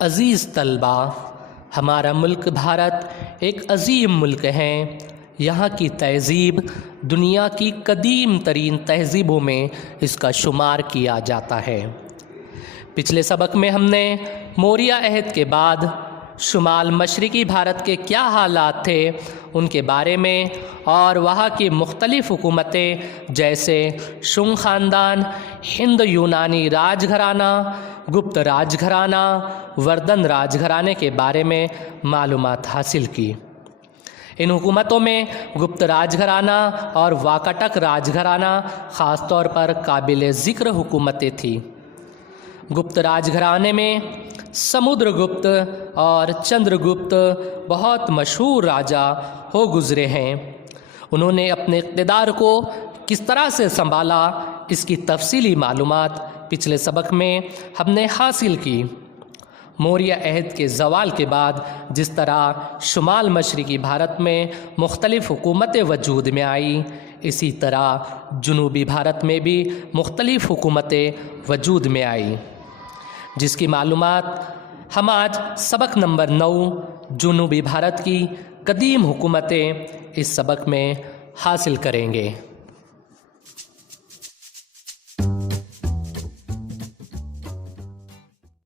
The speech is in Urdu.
عزیز طلبہ، ہمارا ملک بھارت ایک عظیم ملک ہے۔ یہاں کی تہذیب دنیا کی قدیم ترین تہذیبوں میں اس کا شمار کیا جاتا ہے۔ پچھلے سبق میں ہم نے موریہ عہد کے بعد شمال مشرقی بھارت کے کیا حالات تھے ان کے بارے میں، اور وہاں کی مختلف حکومتیں جیسے شنگ خاندان، ہند یونانی راج گھرانہ، گپت راج گھرانہ، وردن راج گھرانے کے بارے میں معلومات حاصل کی۔ ان حکومتوں میں گپت راج گھرانہ اور واکاٹک راج گھرانہ خاص طور پر قابل ذکر حکومتیں تھیں۔ گپت راج گھرانے میں سمودر گپت اور چندر گپت بہت مشہور راجا ہو گزرے ہیں۔ انہوں نے اپنے اقتدار کو کس طرح سے سنبھالا، اس کی تفصیلی معلومات پچھلے سبق میں ہم نے حاصل کی۔ موریہ عہد کے زوال کے بعد جس طرح شمال مشرقی بھارت میں مختلف حکومتیں وجود میں آئیں، اسی طرح جنوبی بھارت میں بھی مختلف حکومتیں وجود میں آئیں، جس کی معلومات ہم آج سبق نمبر 9 جنوبی بھارت کی قدیم حکومتیں اس سبق میں حاصل کریں گے۔